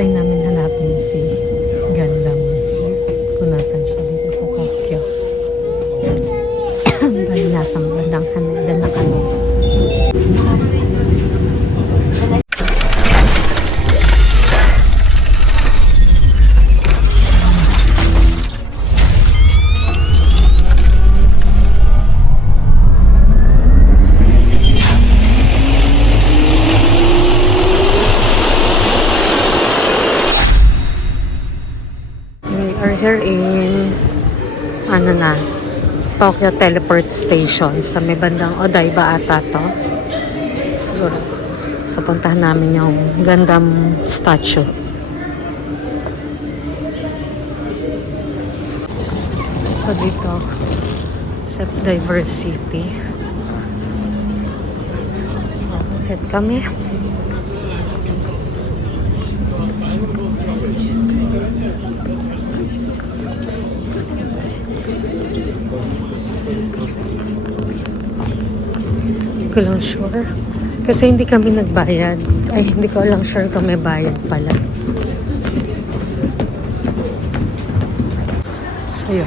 Try namin hanapin si Gundam. Kung nasan siya dito sa Tokyo. Bali nasa bandang Haneda na kami. We are here in Tokyo Teleport Station sa may bandang Odaiba ata to. Siguro. So puntahan namin yung Gundam statue. So dito sa Diversity. So akit kami. Hindi ko lang sure. Kasi hindi kami nagbayad. Ay, hindi ko lang sure kung may bayad pala. So, yun.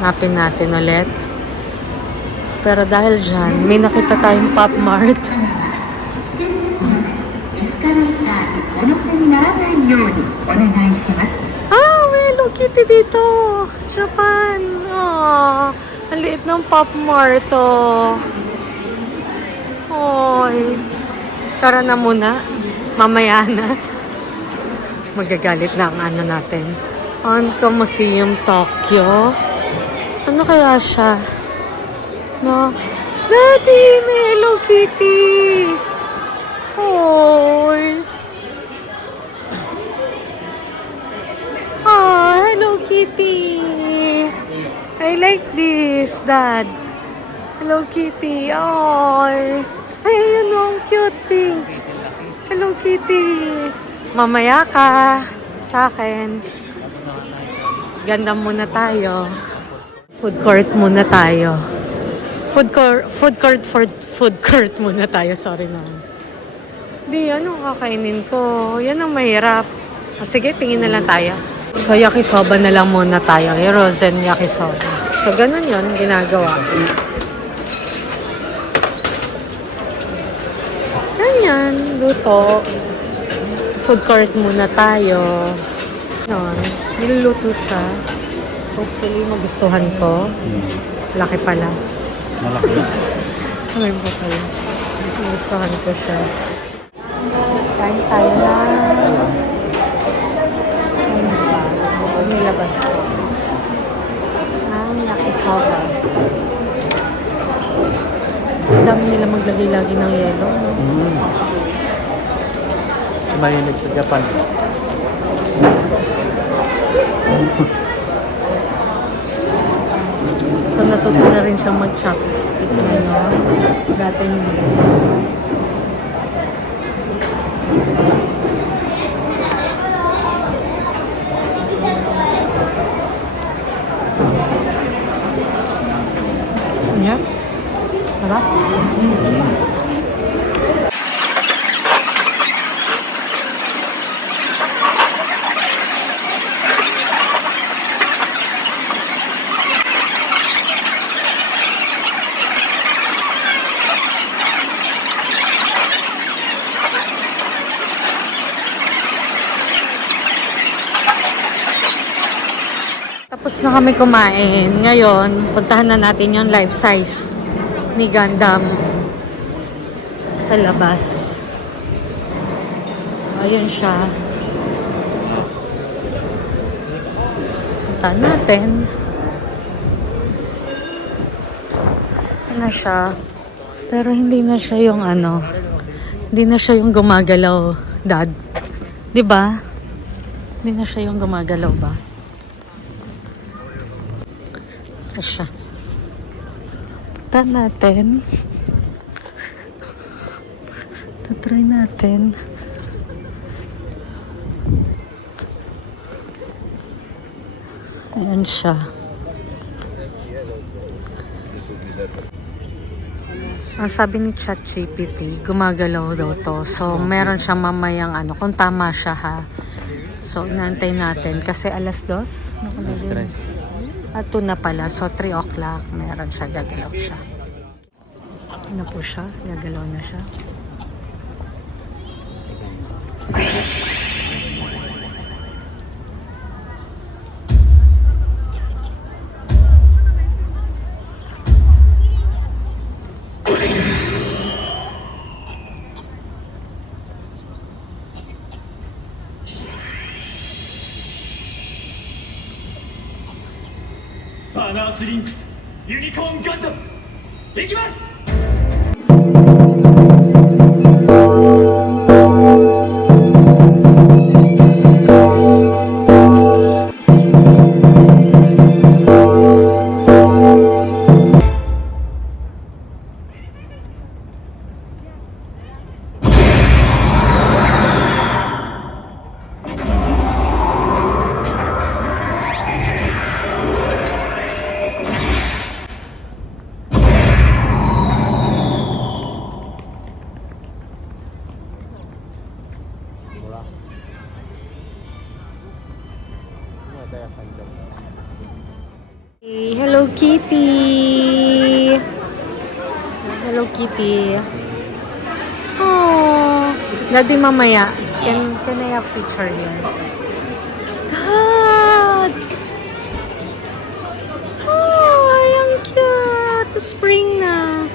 Hanapin natin ulit. Pero dahil dyan, may nakita tayong Pop Mart. May Hello Kitty dito. Japan. Ang liit ng Pop Mart. Oy. Tara na muna. Mamaya na. Magagalit na ang natin. Onko Museum Tokyo. Ano kaya siya? No? Daddy, may Hello Kitty. Oy. Hello Kitty. I like this, Dad. Hello Kitty. Ay, ayun ang cute pink. Hello Kitty. Mamaya ka sa akin. Ganda muna tayo. Food court muna tayo. Food court muna tayo. Sorry na. Di, ano kakainin ko? Yan ang mahirap. Sige, tingin na lang tayo. So, yakisoba na lang muna tayo. Rosen yakisoba. So, ganun yun, ginagawa. Ganyan, luto. Food court muna tayo. Noon, niluluto siya. Hopefully, magustuhan ko. Laki pala. Malaki. Ay, ba pala. Magustuhan ko siya. Kain tayo na. Nilabas ko. Ang yakisoba. Ang dami nila maglagay-lagi ng yelo, no? Si mahilig sa Japan. So, natuto na rin siyang mag-chopstick. Dati hindi. Yeah. Sarap. Tapos na kami kumain. Ngayon, puntahan na natin yung life size ni Gundam sa labas. So, ayun siya. Puntahan natin. Ano siya? Pero hindi na siya yung hindi na siya yung gumagalaw, Dad. 'Di ba? Hindi na siya yung gumagalaw ba? Ito siya. Puntahan natin. Tatry natin. Ayan siya. Ang sabi ni ChatGPT, gumagalaw daw to. So, meron siyang mamayang ano, kung tama siya ha. So, inaantay natin. Kasi alas 2, nakalagay. Stress. At 2 na pala. So, 3 o'clock, meron siya, gagalaw siya. Ano po siya? Gagalaw na siya.バナースリンクスユニコーンガンダム行きます。Hello Kitty! Hello Kitty! Oh, Daddy mamaya. Can I have picture here? Dad! Oh, ang cute! Spring na.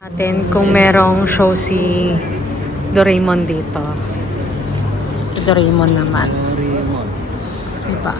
Natin kung merong show si Doraemon dito. Si Doraemon naman. Diba?